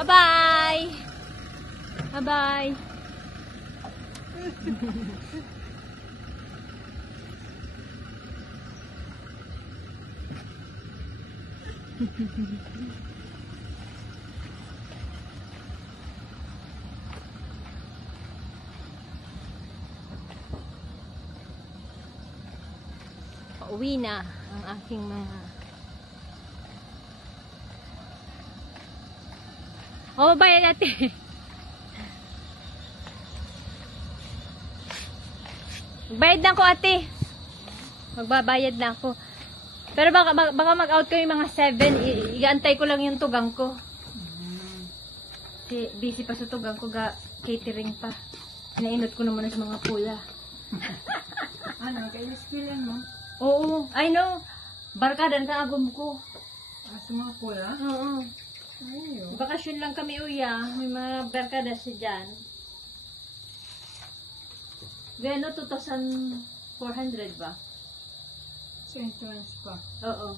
Bye-bye! Bye-bye! Pauwi na ang aking mga bayan natin. Magbayad na ako, ate. Magbabayad na ako. Pero baka mag-out ko yung mga 7. Iantay ko lang yung tugang ko. Kasi busy pa sa tugang ko. Catering pa. Nainot ko naman sa mga pula. Ano, kaya skillan mo? Oo. I know. Barkada na agom ko. Sa mga pula? Oo. Ayaw. Bakasyon lang kami, uya. May mga barkada siya dyan. Gano, 2,400 ba? Sa entrance pa. Oo.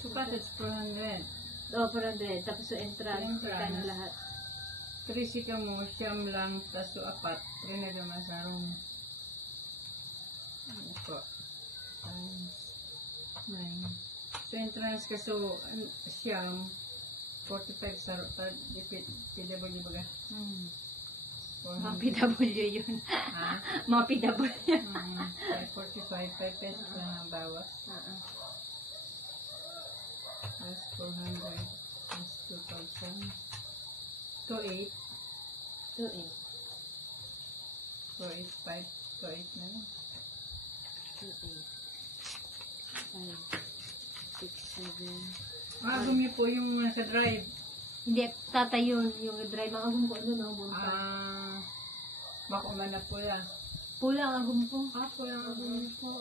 So, cottage 400. Oo, 400. Tapos sa entrance. Entrance. Kano lahat. 3 ka mo, siyam lang, taso 4. 3 na naman sa room. Ano po? Times 9. So, entrance ka, so, siyam, 45 sa PW baga. Mga PW yun. Ha? Mga PW. 45, 5 pesos lang ang bawat. Plus 400, plus 2,000. 2,8. 2,8. 4,8, 5, 2,8 na lang. 2,8. 5, 6, 7. Agum niyo po yung nasa drive. Hindi, tata yun. Yung drive. Ang agum ko, ano na agum ko. Bako man na po yan. Pula ang agum ko. Po yung agum niyo po.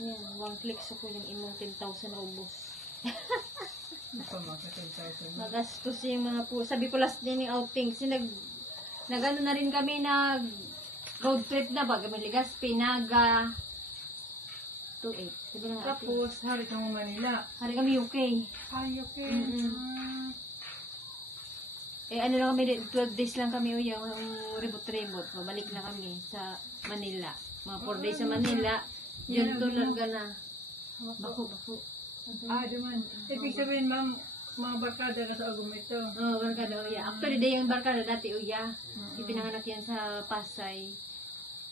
Yan, 1 click sa ko yung imong 10,000 na ubos. Ano pa mga 10,000? Magastos yung mga po. Sabi ko last din yung outing. Kasi nag-ano na rin kami, road trip na ba? Kami Legazpi, Naga. 2,8. Sabi na nga. Tapos, hari ka mo Manila. Hari kami UK. Ay, okay. Ano lang kami, 12 days lang kami uya. Ribot-ribot. Mabalik na kami sa Manila. Mga 4 days sa Manila. Yun to larga na. Bako. Duman. Ibig sabihin, ma'am, mga barkada na sa agum ito. Oo, barkada uya. Actually, day yung barkada dati uya. Ipinanganak yan sa Pasay.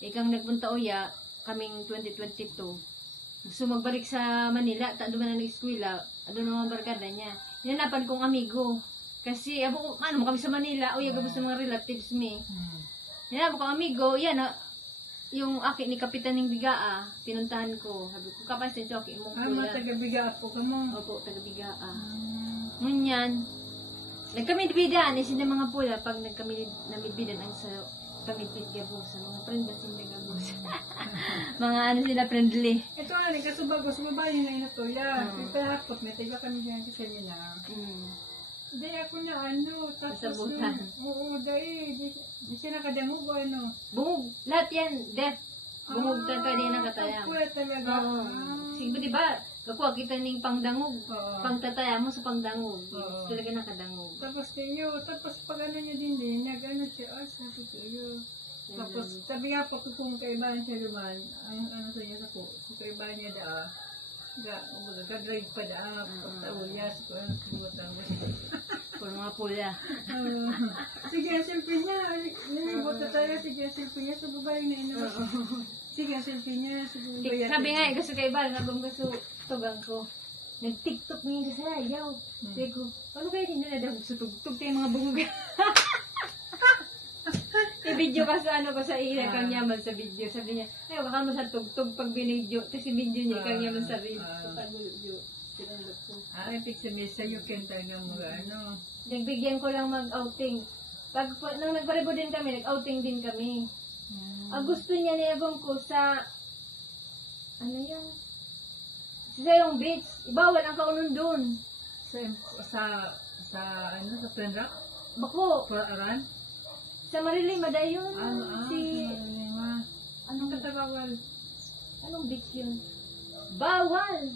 Ikang nagpunta uya, kaming 2022. Gusto magbalik sa Manila, doon na nag-eskwela, doon ang mga barkada niya. Hinanapan kong amigo. Kasi, ano mo kami sa Manila, uya gabos sa mga relatives me. Hinanapan kong amigo, yan, yung aki ni Kapitan ng Bigaa, pinuntahan ko. Sabi ko, kapansin siya, okay, mong Mga taga-biga po ka mo. Opo, taga-Bigaa. Ngunyan, nagkamidbidan, isin ng mga pula, pag nagkamidbidan, ang sa kamidbid gabos, sa mga prendas hindi gabos. Mga ano sila, friendly. Ito nga rin, kaso bago sumabahin na inatuya. Ito hapot, may taga kami dyan sa seminar. Dahil ako na tapos Nasabutan. Oo, dahil, di siya nakadamog o ano. Bungog, lahat yan, death. Bungog ka din nakatayang. Pula talaga. Sige, diba, kakuha kita ng pangdangog. Oo. Pangtataya mo sa pangdangog. Talaga nakadangog. Tapos kayo, tapos pag ano nyo din, nag-ano siya, sabi ko yun. Tapos, sabi nga po kung kaibahan siya naman, ang ano sa niya sa po, kung kaibahan niya ka-drive pa pagtauyas ko, ano kumutan mo. Por mga pula. Sige, selfie niya, nilibot na tayo, sige, selfie niya, sa babae na ino. Sige, selfie niya, Sabi nga, gusto kay Bal, nabang gusto tugang ko. Nag-tiktok niya kasi ayaw. Sabi ko, ano kayo din na daw gusto tugtog tayo mga bungog. I-video ka sa ano ko sa iya kang yaman sa video. Sabi niya, ay baka mo sa tugtog pag binidyo. Tapos i-video niya kang yaman sa video. Ibig sabihin sa you can talaga mga ano. Nagbigyan ko lang mag-outing. Nung nagparibo din kami, nag-outing din kami. Ang gusto niya niyabang ko sa ano yung sa yung beach. Ibawal ang kaunon doon. Sa Penrock? Bako. Aran? Sa Marilyn, Madayon. Anong katabawal? Anong beach yun? Bawal!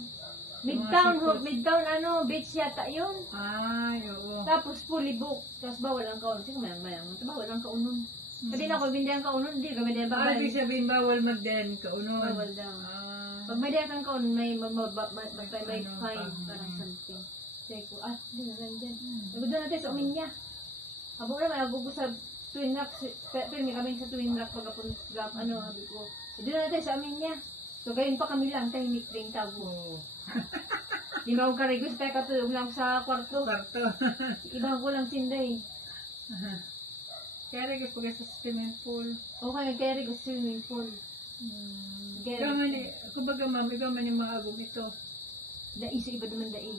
Midtown ano, beach yata yun. Ay, oo. Tapos fully book. Tapos bawal ang kaunon. Sige, mayang. Bawal ang kaunon. Pwede na ako, hindi ang kaunon. Hindi ka, hindi ang babae. Ibig sabihin, bawal magdahan kaunon. Bawal daw. Ah. Pag may dahan kang kaunon, may fine, Ano, parang something. Sabi ko, hindi na lang dyan. Sabi doon natin sa umin niya. Abo na, malabog ko sa Twin Rock. Pirmi kami sa Twin Rock pagkapun, sabi ko. Doon na natin sa umin niya. So, gayon pa kami lang, tahimik ring tabo. Oo. Di ba ako karigos, kaya katulog lang sa kwarto. Kwarto. Ibang ko lang sinday. Kaya rin kapag sa swimming pool. Okay, karigos swimming pool. Ikaw man, kumbaga ma'am, ikaw man yung mga agom ito. Iso iba naman dai.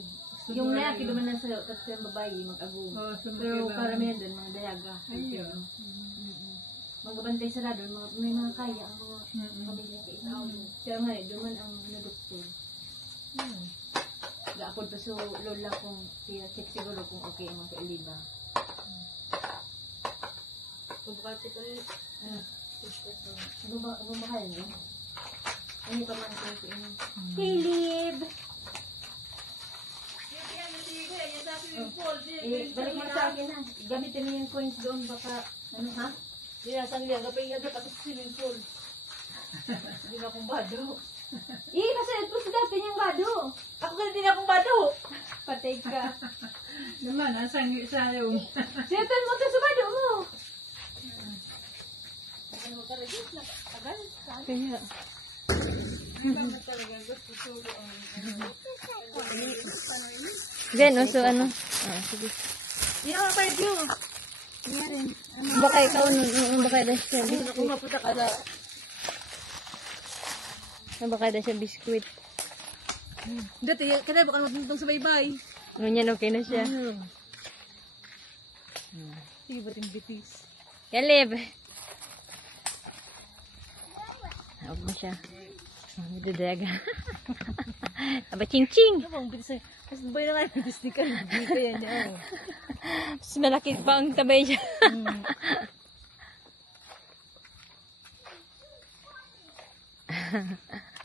Yung lalaki naman na sa babae, mag-agum. Oo, Pero karamihan doon, mga dayaga. Ayun. Magabantay sa lado, may mga kaya ang mga pamilya sa itaw. Kaya nga, doon ang doktor. Gaapod pa so lola kung check siguro kung okay ang mga kailiba. Kung baka ito ulit. Ano ba kaya niyo? Ano pa man ito ini? Philip! Balik mo sa akin ha. Gamitin mo yung coins doon baka ano ha? Dinasan niya, kapag iya doon kasi swimming pool. Hindi na akong bado. Kasi ito sa dati niyang bado. Ako ka din akong bado. Patay ka. Naman, asan yung isa yung... Siyatan mo ito sa bado mo. Ano ka rin? Tagal? Kaya. Ben, so ano? Sige. Hindi ako pwede. Baka ikaw nun, baka ito siya. Kung maputa ka na. Baka ito siya biskuit. Dati, kaya baka matuntong sa baybay. Ngunyan okay na siya. Sige ba't yung bitis? Kalib! Huwag mo siya. Daga. Aba, ching-ching! Ano bang bitis? Mas bay na nga, bitis ni ka. Hindi ko yan niya. Mas malaki pa ang tabay siya.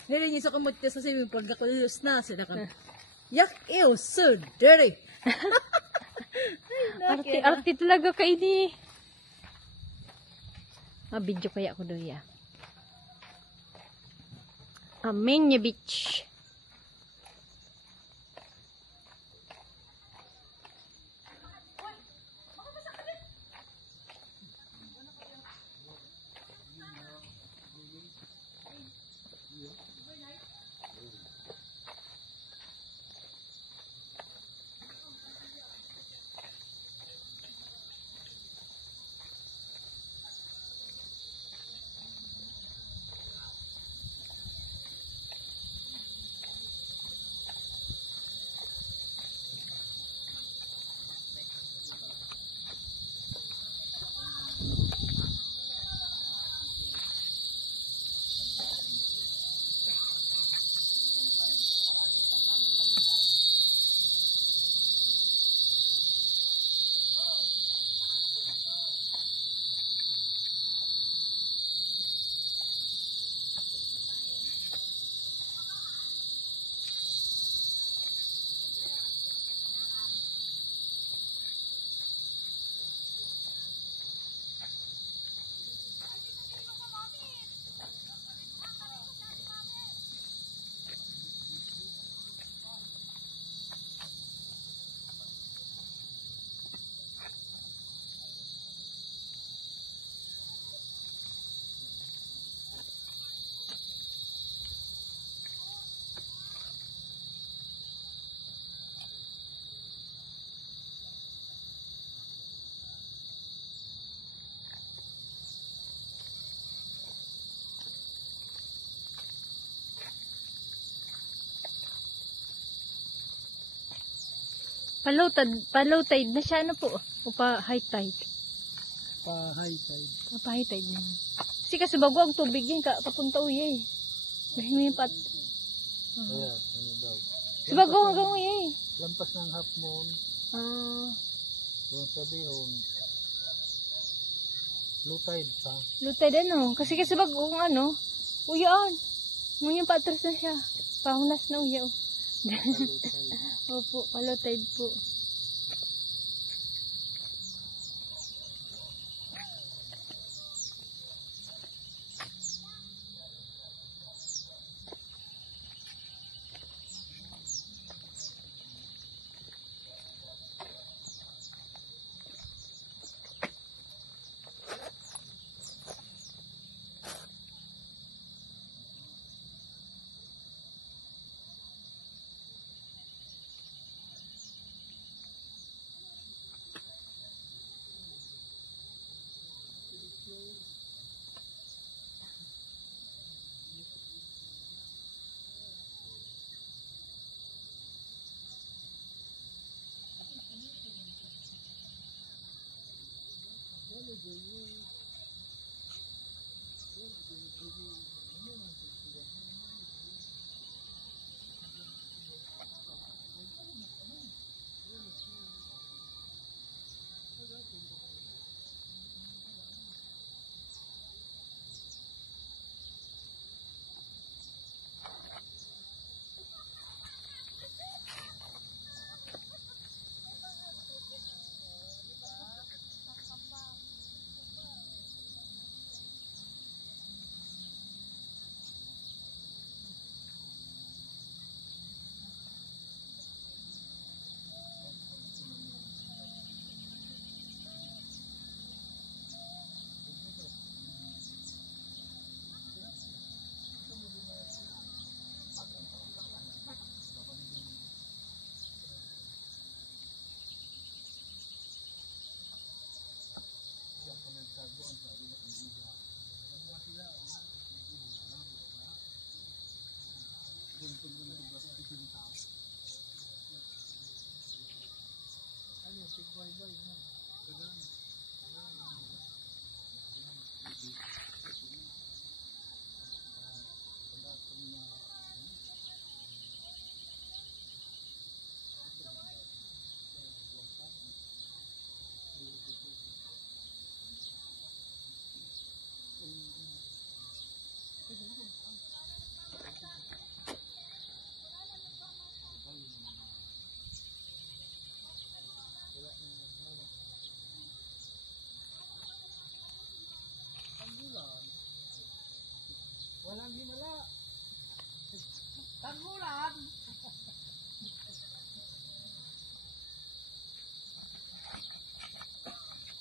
Nilagay sa kumot ka sa swimming pool, kakulilos na sila ka. Yak, ew, so dirty. Arte talaga kay di. Video kaya ako doon ya. Amenya Beach. Palow tide na siya, ano po? O pa high tide? Pa high tide. Pa high tide na. Kasi kasi bago ang tubig yun, papunta uyay. Mahimipat. Kaya, ano daw. Sa bago hanggang uyay. Lampas ng half moon, kung sabihin, low tide pa. Low tide ano? Kasi bago kung ano, uyaan. Ngunyan patras na siya. Pahunas na uyaw. Opo, palotide po.